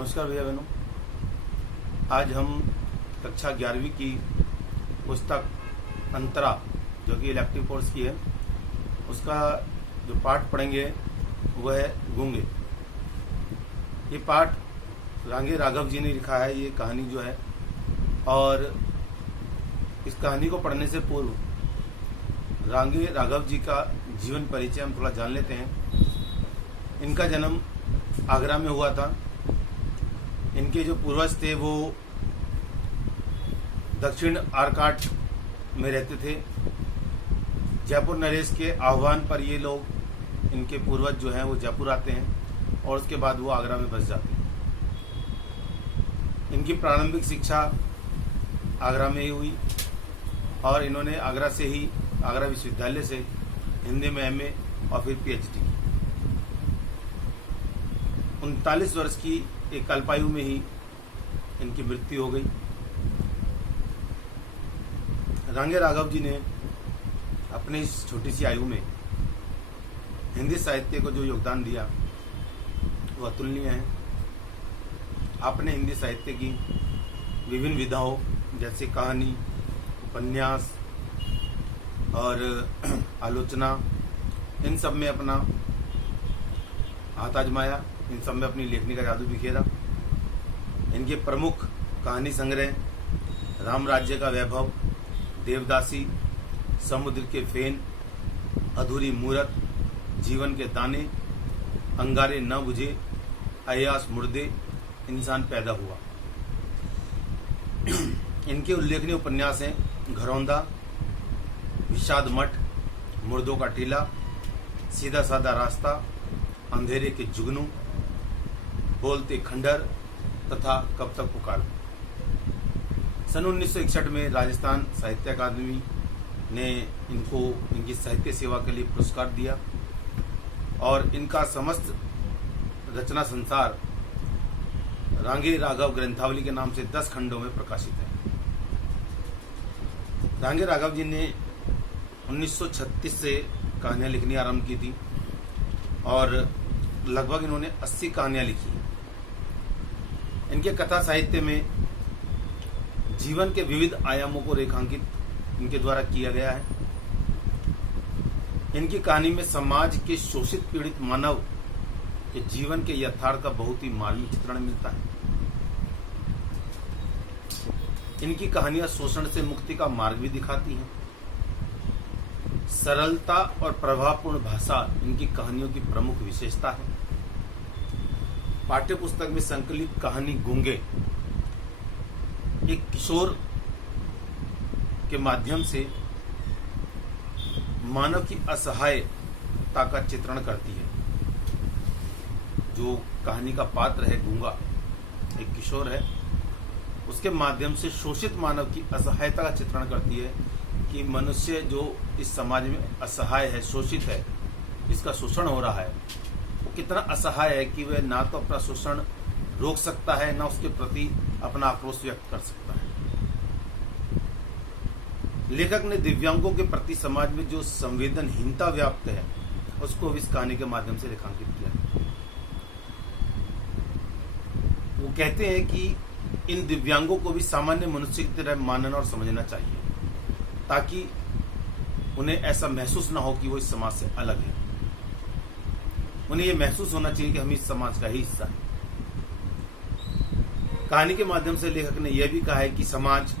नमस्कार भैया बहनों। आज हम कक्षा 11वीं की पुस्तक अंतरा जो कि इलेक्टिव कोर्स की है उसका जो पाठ पढ़ेंगे वह है गूंगे। ये पाठ रांगे राघव जी ने लिखा है, ये कहानी जो है। और इस कहानी को पढ़ने से पूर्व रांगे राघव जी का जीवन परिचय हम थोड़ा जान लेते हैं। इनका जन्म आगरा में हुआ था। इनके जो पूर्वज थे वो दक्षिण आरकाट में रहते थे। जयपुर नरेश के आह्वान पर ये लोग, इनके पूर्वज जो हैं वो जयपुर आते हैं और उसके बाद वो आगरा में बस जाते हैं। इनकी प्रारंभिक शिक्षा आगरा में ही हुई और इन्होंने आगरा विश्वविद्यालय से हिंदी में एमए और फिर पीएचडी की। 39 वर्ष की एक अल्पायु में ही इनकी मृत्यु हो गई। रांगे राघव जी ने अपनी इस छोटी सी आयु में हिंदी साहित्य को जो योगदान दिया वो अतुलनीय है। आपने हिंदी साहित्य की विभिन्न विधाओं जैसे कहानी, उपन्यास और आलोचना, इन सब में अपना हाथ आजमाया। इन सब में अपनी लेखनी का जादू बिखेरा। इनके प्रमुख कहानी संग्रह राम राज्य का वैभव, देवदासी, समुद्र के फेन, अधूरी मूरत, जीवन के दाने, अंगारे न बुझे, अयास मुर्दे, इंसान पैदा हुआ। इनके उल्लेखनीय उपन्यास हैं घरौंदा, विषाद मठ, मुर्दों का टीला, सीधा साधा रास्ता, अंधेरे के जुगनू, बोलते खंडर तथा कब तक पुकार। सन 1961 में राजस्थान साहित्य अकादमी ने इनकी साहित्य सेवा के लिए पुरस्कार दिया और इनका समस्त रचना संसार रांगे राघव ग्रंथावली के नाम से 10 खंडों में प्रकाशित है। रांगे राघव जी ने 1936 से कहानियां लिखनी आरंभ की थी और लगभग इन्होंने 80 कहानियां लिखी। इनके कथा साहित्य में जीवन के विविध आयामों को रेखांकित इनके द्वारा किया गया है। इनकी कहानी में समाज के शोषित पीड़ित मानव के जीवन के यथार्थ का बहुत ही मार्मिक चित्रण मिलता है। इनकी कहानियां शोषण से मुक्ति का मार्ग भी दिखाती हैं। सरलता और प्रभावपूर्ण भाषा इनकी कहानियों की प्रमुख विशेषता है। पाठ्य पुस्तक में संकलित कहानी गूंगे एक किशोर के माध्यम से मानव की असहायता का चित्रण करती है। जो कहानी का पात्र है गूंगा, एक किशोर है, उसके माध्यम से शोषित मानव की असहायता का चित्रण करती है कि मनुष्य जो इस समाज में असहाय है, शोषित है, इसका शोषण हो रहा है, वो कितना असहाय है कि वह ना तो अपना शोषण रोक सकता है, ना उसके प्रति अपना आक्रोश व्यक्त कर सकता है। लेखक ने दिव्यांगों के प्रति समाज में जो संवेदनहीनता व्याप्त है उसको इस कहानी के माध्यम से रेखांकित किया। वो कहते हैं कि इन दिव्यांगों को भी सामान्य मनुष्य की तरह मानना और समझना चाहिए ताकि उन्हें ऐसा महसूस ना हो कि वो इस समाज से अलग है। उन्हें यह महसूस होना चाहिए कि हम इस समाज का ही हिस्सा है। कहानी के माध्यम से लेखक ने यह भी कहा है कि समाज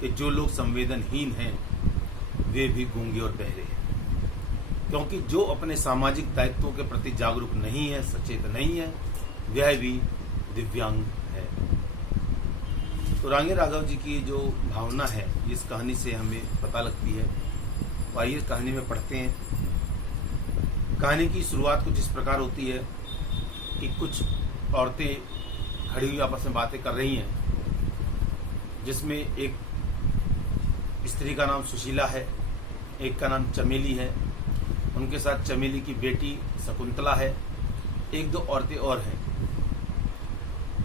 के जो लोग संवेदनहीन हैं वे भी गूंगे और बहरे हैं, क्योंकि जो अपने सामाजिक दायित्वों के प्रति जागरूक नहीं है, सचेत नहीं है, वह भी दिव्यांग है। तो रांगे राघव जी की जो भावना है इस कहानी से हमें पता लगती है। तो आइए कहानी में पढ़ते हैं। कहानी की शुरुआत कुछ इस प्रकार होती है कि कुछ औरतें खड़ी हुई आपस में बातें कर रही हैं, जिसमें एक स्त्री का नाम सुशीला है, एक का नाम चमेली है, उनके साथ चमेली की बेटी शकुंतला है, एक दो औरतें और हैं।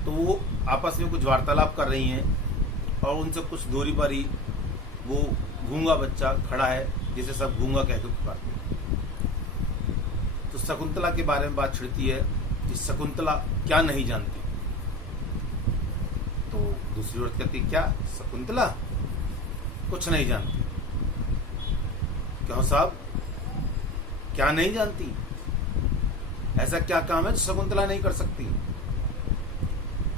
तो वो आपस में कुछ वार्तालाप कर रही हैं और उनसे कुछ दूरी पर ही वो गूंगा बच्चा खड़ा है जिसे सब गूंगा कहकर पुकारते हैं। तो शकुंतला के बारे में बात छिड़ती है कि शकुंतला क्या नहीं जानती। दूसरी औरत कहती, क्या शकुंतला कुछ नहीं जानती? क्यों साहब, क्या नहीं जानती? ऐसा क्या काम है जो शकुंतला नहीं कर सकती?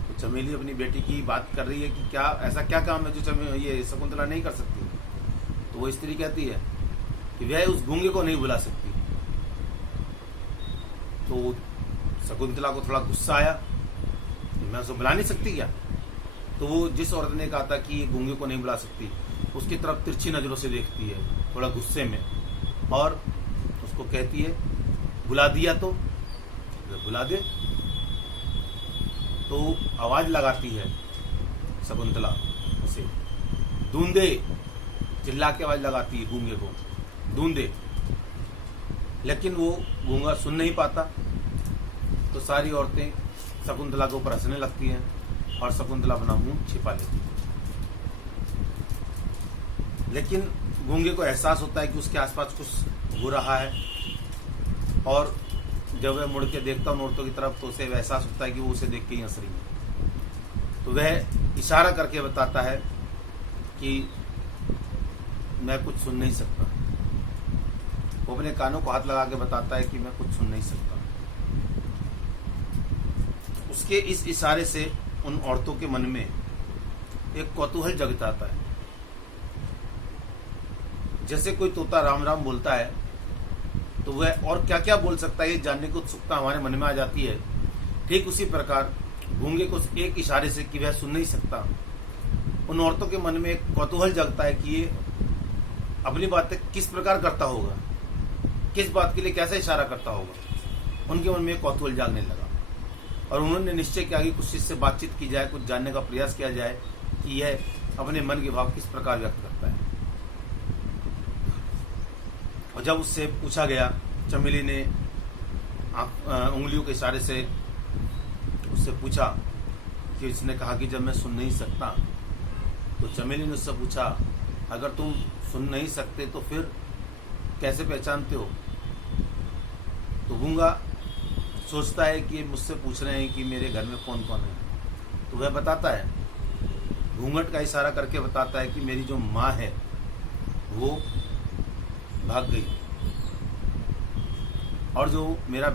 तो चमेली अपनी बेटी की बात कर रही है कि क्या ऐसा क्या काम है जो ये शकुंतला नहीं कर सकती? तो वो स्त्री कहती है कि वह उस गूंगे को नहीं बुला सकती। तो शकुंतला को थोड़ा गुस्सा आया, मैं उसको बुला नहीं सकती क्या? तो वो जिस औरत ने कहा था कि ये गूंगे को नहीं बुला सकती, उसकी तरफ तिरछी नजरों से देखती है थोड़ा गुस्से में, और उसको कहती है, बुला दिया तो बुला दे। तो आवाज लगाती है शकुंतला उसे, दूंदे, चिल्ला के आवाज लगाती है गूंगे को, दूंदे। लेकिन वो गूंगा सुन नहीं पाता। तो सारी औरतें शकुंतला के ऊपर हंसने लगती हैं और शकुंतला अपना मुंह छिपा लेती है। लेकिन गूंगे को एहसास होता है कि उसके आसपास कुछ हो रहा है, और जब वह मुड़ के देखता है औरतों की तरफ तो उसे एहसास होता है कि वो उसे देख के ही हंस रही है। तो वह इशारा करके बताता है कि मैं कुछ सुन नहीं सकता। वो अपने कानों को हाथ लगा के बताता है कि मैं कुछ सुन नहीं सकता। उसके इस इशारे से उन औरतों के मन में एक कौतूहल जग जाता है। जैसे कोई तोता राम राम बोलता है तो वह और क्या क्या बोल सकता है ये जानने की उत्सुकता हमारे मन में आ जाती है। ठीक उसी प्रकार गूंगे को एक इशारे से कि वह सुन नहीं सकता, उन औरतों के मन में एक कौतूहल जगता है कि ये अपनी बातें किस प्रकार करता होगा, किस बात के लिए कैसे इशारा करता होगा। उनके मन में एक कौतूहल जागने लगा और उन्होंने निश्चय किया कि कुछ इससे बातचीत की जाए, कुछ जानने का प्रयास किया जाए कि यह अपने मन के भाव किस प्रकार व्यक्त करता है। और जब उससे पूछा गया, चमेली ने उंगलियों के इशारे से उससे पूछा कि उसने कहा कि जब मैं सुन नहीं सकता, तो चमेली ने उससे पूछा, अगर तुम सुन नहीं सकते तो फिर कैसे पहचानते हो? तो गूंगा सोचता है कि मुझसे पूछ रहे हैं कि मेरे घर में कौन कौन है। तो वह बताता है, घूंघट का इशारा करके बताता है कि मेरी जो माँ है वो भाग गई, और जो मेरा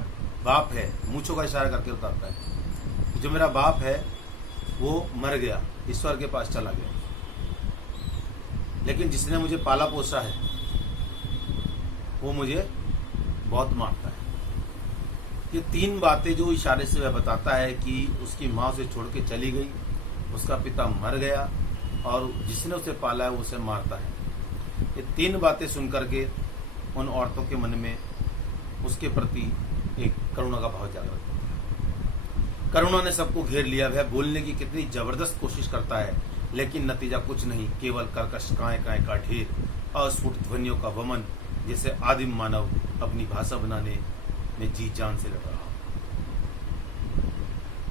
बाप है, मूंछों का इशारा करके बताता है, जो मेरा बाप है वो मर गया, ईश्वर के पास चला गया। लेकिन जिसने मुझे पाला पोसा है वो मुझे बहुत मारता है। ये तीन बातें जो इशारे से वह बताता है कि उसकी माँ उसे छोड़ के चली गई, उसका पिता मर गया और जिसने उसे पाला है वो उसे मारता है। ये तीन बातें सुन करके उन औरतों के मन में उसके प्रति एक करुणा का भाव जागृत होता है। करुणा ने सबको घेर लिया। वह बोलने की कितनी जबरदस्त कोशिश करता है, लेकिन नतीजा कुछ नहीं, केवल कर्कश काय काय का ढेर, अस्फुट ध्वनियों का वमन, जैसे आदिम मानव अपनी भाषा बनाने में जी जान से लड़ रहा।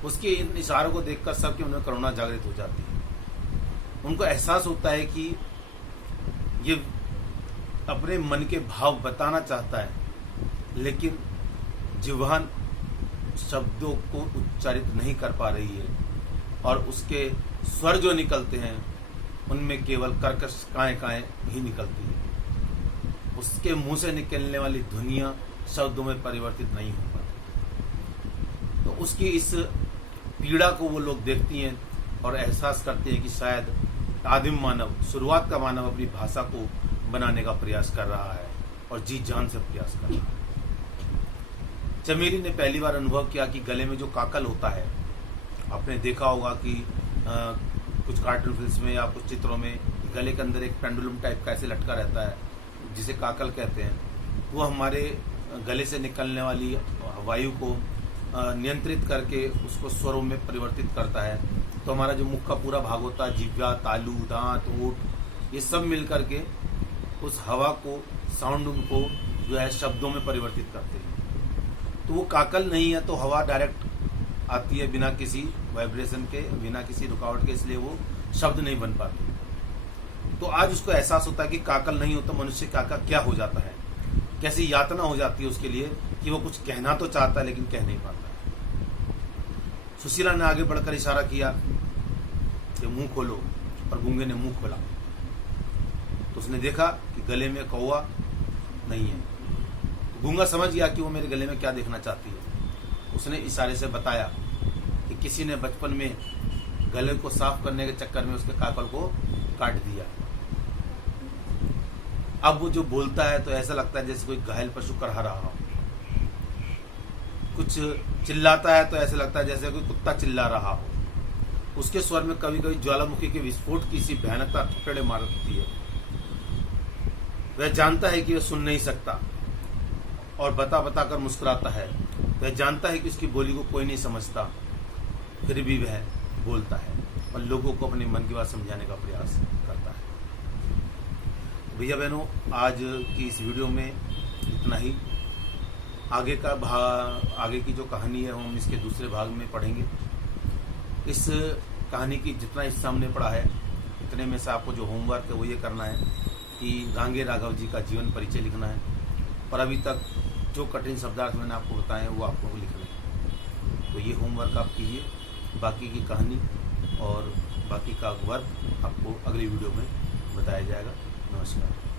उसके इन इशारों को देखकर सबके मन में करुणा जागृत हो जाती है। उनको एहसास होता है कि ये अपने मन के भाव बताना चाहता है, लेकिन जिह्वान शब्दों को उच्चारित नहीं कर पा रही है, और उसके स्वर जो निकलते हैं उनमें केवल कर्कश काएं काएं ही निकलती है। उसके मुंह से निकलने वाली ध्वनियां शब्दों में परिवर्तित नहीं हो पाती। तो उसकी इस पीड़ा को वो लोग देखती हैं और एहसास करते हैं कि शायद आदिम मानव, शुरुआत का मानव अपनी भाषा को बनाने का प्रयास कर रहा है और जी जान से प्रयास कर रहा है। चमेली ने पहली बार अनुभव किया कि गले में जो काकल होता है, आपने देखा होगा कि कुछ कार्टून फिल्म्स में या कुछ चित्रों में गले के अंदर एक पेंडुलम टाइप का ऐसे लटका रहता है जिसे काकल कहते हैं। वो हमारे गले से निकलने वाली वायु को नियंत्रित करके उसको स्वरों में परिवर्तित करता है। तो हमारा जो मुख का पूरा भाग होता है, जिह्वा, तालू, दांत, ओठ, ये सब मिल करके उस हवा को, साउंड को जो है शब्दों में परिवर्तित करते हैं। तो वो काकल नहीं है, तो हवा डायरेक्ट आती है बिना किसी वाइब्रेशन के, बिना किसी रुकावट के, इसलिए वो शब्द नहीं बन पाते। तो आज उसको एहसास होता है कि काकल नहीं होता मनुष्य क्या हो जाता है, कैसी यातना हो जाती है उसके लिए कि वो कुछ कहना तो चाहता है लेकिन कह नहीं पाता है। सुशीला ने आगे बढ़कर इशारा किया कि मुंह खोलो, और गूंगे ने मुंह खोला तो उसने देखा कि गले में कौवा नहीं है। गूंगा समझ गया कि वो मेरे गले में क्या देखना चाहती है। उसने इशारे से बताया कि किसी ने बचपन में गले को साफ करने के चक्कर में उसके काकल को काट दिया। अब वो जो बोलता है तो ऐसा लगता है जैसे कोई घायल पशु करहा रहा हो, कुछ चिल्लाता है तो ऐसा लगता है जैसे कोई कुत्ता चिल्ला रहा हो। उसके स्वर में कभी कभी ज्वालामुखी के विस्फोट की सी भयानकता थपेड़े मारती है। वह जानता है कि वह सुन नहीं सकता और बता बता कर मुस्कुराता है। वह जानता है कि उसकी बोली को कोई नहीं समझता, फिर भी वह बोलता है और लोगों को अपने मन की बात समझाने का प्रयास करता है। भैया बहनों, आज की इस वीडियो में इतना ही। आगे की जो कहानी है हम इसके दूसरे भाग में पढ़ेंगे। इस कहानी की जितना हिस्सा हमने पढ़ा है इतने में से आपको जो होमवर्क है वो ये करना है कि गांगे राघव जी का जीवन परिचय लिखना है, और अभी तक जो कठिन शब्दार्थ मैंने आपको बताए वो आपको लिखने हैं। तो ये होमवर्क आप कीजिए। बाकी की कहानी और बाकी का वर्क आपको अगली वीडियो में बताया जाएगा। नमस्कार।